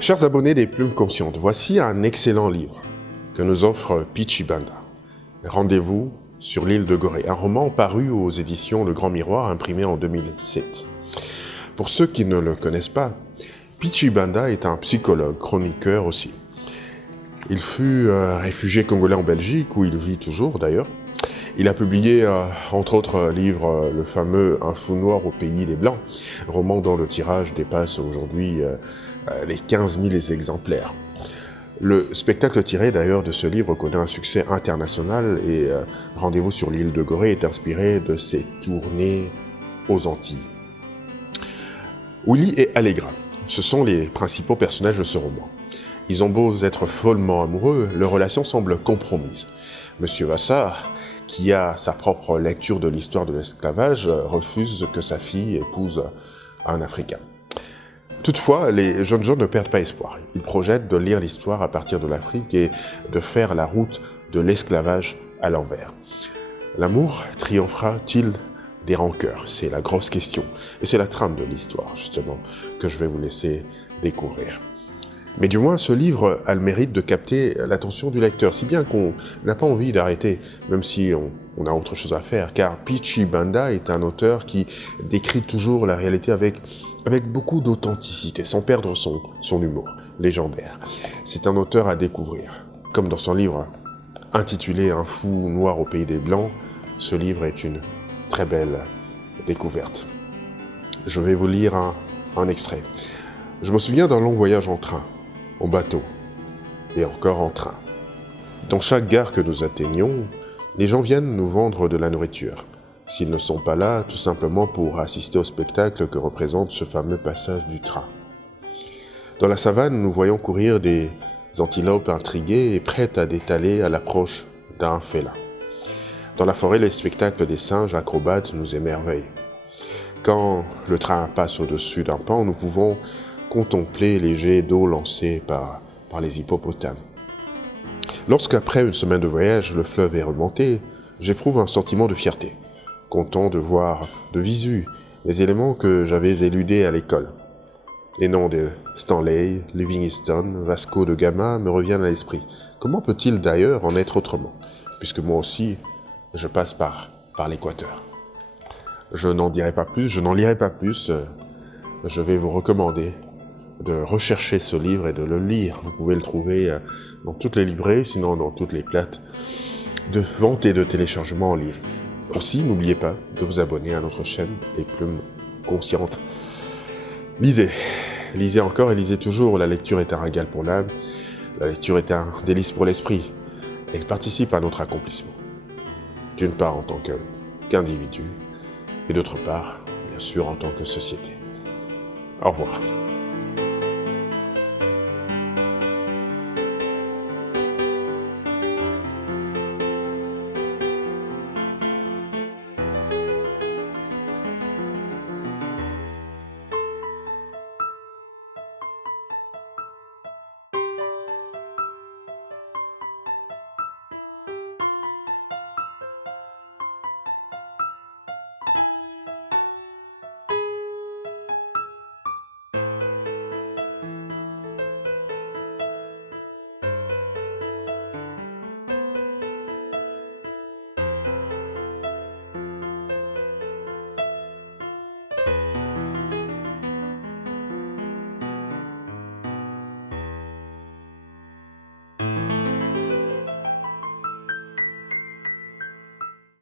Chers abonnés des Plumes Conscientes, voici un excellent livre que nous offre Pichi Banda. Rendez-vous sur l'île de Gorée, un roman paru aux éditions Le Grand Miroir, imprimé en 2007. Pour ceux qui ne le connaissent pas, Pichi Banda est un psychologue, chroniqueur aussi. Il fut réfugié congolais en Belgique, où il vit toujours d'ailleurs. Il a publié, entre autres livres, le fameux Un fou noir au pays des Blancs, roman dont le tirage dépasse aujourd'hui les 15 000 exemplaires. Le spectacle tiré d'ailleurs de ce livre connaît un succès international et Rendez-vous sur l'île de Gorée est inspiré de ses tournées aux Antilles. Willy et Allegra, ce sont les principaux personnages de ce roman. Ils ont beau être follement amoureux, leur relation semble compromise. Monsieur Vassar, qui a sa propre lecture de l'histoire de l'esclavage, refuse que sa fille épouse un Africain. Toutefois, les jeunes gens ne perdent pas espoir. Ils projettent de lire l'histoire à partir de l'Afrique et de faire la route de l'esclavage à l'envers. L'amour triomphera-t-il des rancœurs? C'est la grosse question. Et c'est la trame de l'histoire, justement, que je vais vous laisser découvrir. Mais du moins, ce livre a le mérite de capter l'attention du lecteur, si bien qu'on n'a pas envie d'arrêter, même si on a autre chose à faire, car Pichi Banda est un auteur qui décrit toujours la réalité avec beaucoup d'authenticité, sans perdre son humour légendaire. C'est un auteur à découvrir. Comme dans son livre intitulé Un fou noir au pays des Blancs, ce livre est une très belle découverte. Je vais vous lire un extrait. Je me souviens d'un long voyage en train, en bateau, et encore en train. Dans chaque gare que nous atteignions, les gens viennent nous vendre de la nourriture. S'ils ne sont pas là, tout simplement pour assister au spectacle que représente ce fameux passage du train. Dans la savane, nous voyons courir des antilopes intriguées et prêtes à détaler à l'approche d'un félin. Dans la forêt, les spectacles des singes acrobates nous émerveillent. Quand le train passe au-dessus d'un pan, nous pouvons contempler les jets d'eau lancés par les hippopotames. Lorsqu'après une semaine de voyage, le fleuve est remonté, j'éprouve un sentiment de fierté, content de voir de visu les éléments que j'avais éludés à l'école. Les noms de Stanley, Livingstone, Vasco de Gama me reviennent à l'esprit. Comment peut-il d'ailleurs en être autrement, puisque moi aussi, je passe par l'équateur. Je n'en dirai pas plus, je n'en lirai pas plus, je vais vous recommander de rechercher ce livre et de le lire. Vous pouvez le trouver dans toutes les librairies, sinon dans toutes les plates de vente et de téléchargement en ligne. Aussi, n'oubliez pas de vous abonner à notre chaîne Les Plumes Conscientes. Lisez, lisez encore et lisez toujours. La lecture est un régal pour l'âme, la lecture est un délice pour l'esprit. Elle participe à notre accomplissement. D'une part en tant qu'individu, et d'autre part, bien sûr, en tant que société. Au revoir.